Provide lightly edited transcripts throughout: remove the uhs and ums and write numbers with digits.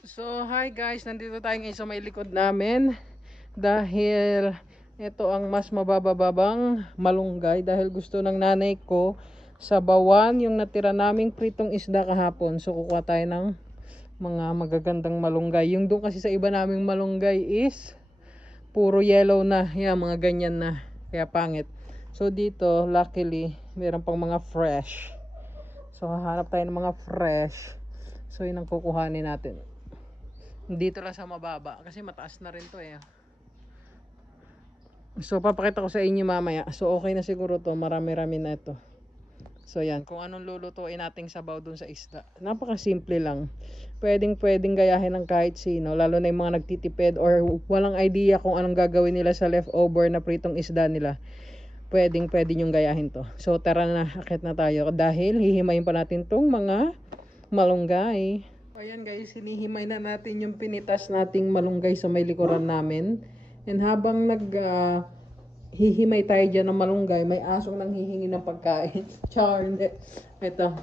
So, hi guys, nandito tayo ngayon sa may likod namin dahil ito ang mas mabababang malunggay dahil gusto ng nanay ko sabawan yung natira naming pritong isda kahapon. So, kukuha tayo ng mga magagandang malunggay. Yung doon kasi sa iba naming malunggay is puro yellow na, yan, mga ganyan na, kaya pangit. So, dito, luckily, meron pang mga fresh. So, hahanap tayo ng mga fresh. So, yun ang kukuhanin natin. Dito lang sa mababa kasi mataas na rin to eh. So papakita ko sa inyo mamaya. So okay na siguro to, marami-rami na ito. So yan, kung anong lulutuin nating sabaw dun sa isda. Napaka-simple lang. Pwedeng gayahin ng kahit sino, lalo na yung mga nagtitipid or walang idea kung anong gagawin nila sa leftover na pritong isda nila. Pwede yung gayahin to. So tara na, akit na tayo dahil hihimayin pa natin tong mga malunggay. Ayan guys, hinihimay na natin yung pinitas nating malunggay sa may likuran namin. And habang hihimay tayo dyan ng malunggay, may asong nang hihingi ng pagkain. Char, hindi. Ito,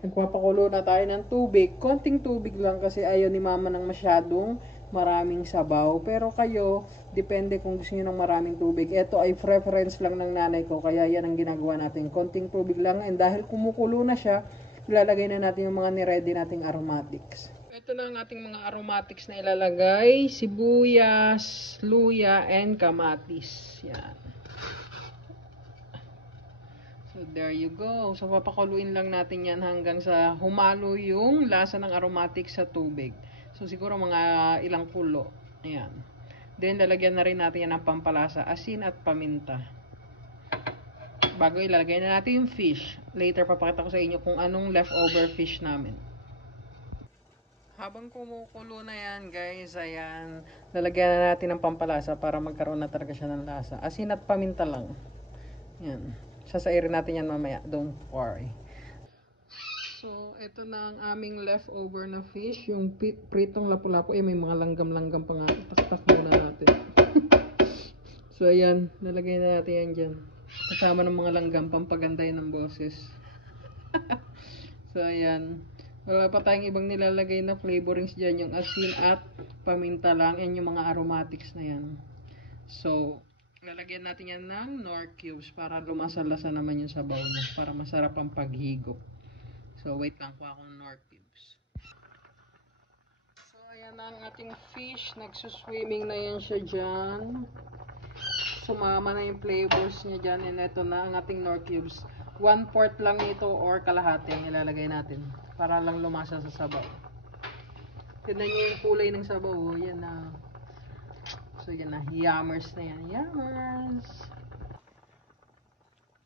nagpapakulo na tayo ng tubig. Konting tubig lang kasi ayaw ni mama ng masyadong maraming sabaw. Pero kayo, depende kung gusto nyo ng maraming tubig. Ito ay preference lang ng nanay ko, kaya yan ang ginagawa natin. Konting tubig lang, and dahil kumukulo na siya, ilalagay na natin yung mga niready nating aromatics. Ito na ang ating mga aromatics na ilalagay. Sibuyas, luya, and kamatis. Yan. So there you go. So papakuluin lang natin yan hanggang sa humalo yung lasa ng aromatics sa tubig. So siguro mga ilang kulo. Ayan. Then lalagyan na rin natin yan ng pampalasa, asin at paminta. Bago ilalagay na natin yung fish. Later papakita ko sa inyo kung anong leftover fish namin. Habang kumukulo na yan guys, ayan, lalagyan na natin ng pampalasa para magkaroon na talaga siya ng lasa. Asin at paminta lang. Yan. Sasairin natin yan mamaya. Don't worry. So, ito na ang aming leftover na fish. Yung pritong lapu-lapu. May mga langgam-langgam pa nga. Taktak muna natin. So, ayan. Nalagay na natin yan dyan. Kasama ng mga langgam, pampaganda yun ng boses. So, ayan. Wala pa tayong ibang nilalagay na flavorings dyan. Yung asin at paminta lang. And yung mga aromatics na yan. So, lalagyan natin yan ng Knorr cubes para lumasal-lasa naman yung sabaw niya. Para masarap ang paghigop. So, wait lang po akong Knorr cubes. So, ayan na ang ating fish. Nagsuswimming na yan siya dyan. Sumama na yung flavors niya dyan. And ito na ang ating Knorr cubes. 1/4 lang ito or kalahati ang ilalagay natin. Para lang lumasa sa sabaw. Tignan nyo yung kulay ng sabaw. Yan na. So yan na. Yummers na yan. Yummers.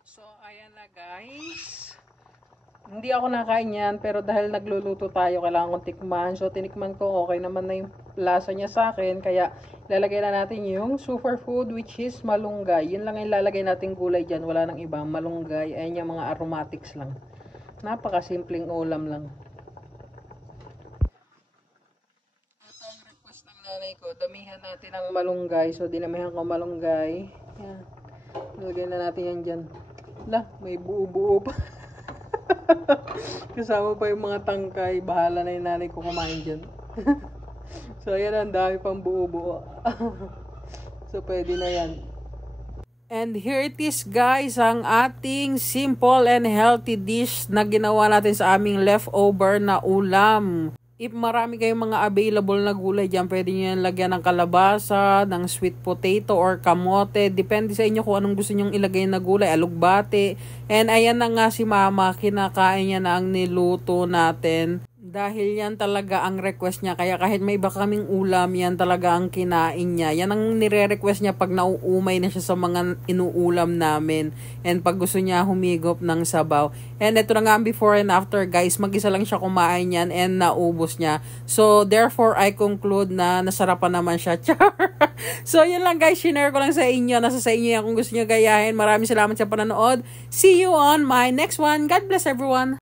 So ayan na guys. Hindi ako nakain yan. Pero dahil nagluluto tayo, kailangan kong tikman. So tinikman ko. Okay naman na yung lasa niya sa akin. Kaya ilalagay na natin yung superfood, which is malunggay. Yun lang yung ilalagay natin gulay dyan. Wala nang iba. Malunggay. Ayan yung mga aromatics lang. Napakasimpleng ulam lang. Ito ang request ng nanay ko. Damihan natin ang malunggay. So, dinamihan ko malunggay. Yan. Lagyan na natin yan dyan. Lah, may buo-buo pa. Kasama pa yung mga tangkay. Bahala na yung nanay ko kumain dyan. So, yan. Ang dami pang buo-buo. So, pwede na yan. And here it is guys, ang ating simple and healthy dish na ginawa natin sa aming leftover na ulam. If marami kayong mga available na gulay dyan, pwede nyo yan lagyan ng kalabasa, ng sweet potato or kamote. Depende sa inyo kung anong gusto nyong ilagay na gulay, alugbate. And ayan na nga si mama, kinakain niya na ang niluto natin. Dahil yan talaga ang request niya. Kaya kahit may iba kaming ulam, yan talaga ang kinain niya. Yan ang nire-request niya pag nauumay na siya sa mga inuulam namin. And pag gusto niya humigop ng sabaw. And ito na nga before and after guys. Mag-isa lang siya kumain yan and naubos niya. So therefore I conclude na nasarapan naman siya. So yun lang guys. Shinare ko lang sa inyo. Nasa sa inyo yan kung gusto niyo gayahin. Maraming salamat sa panonood. See you on my next one. God bless everyone.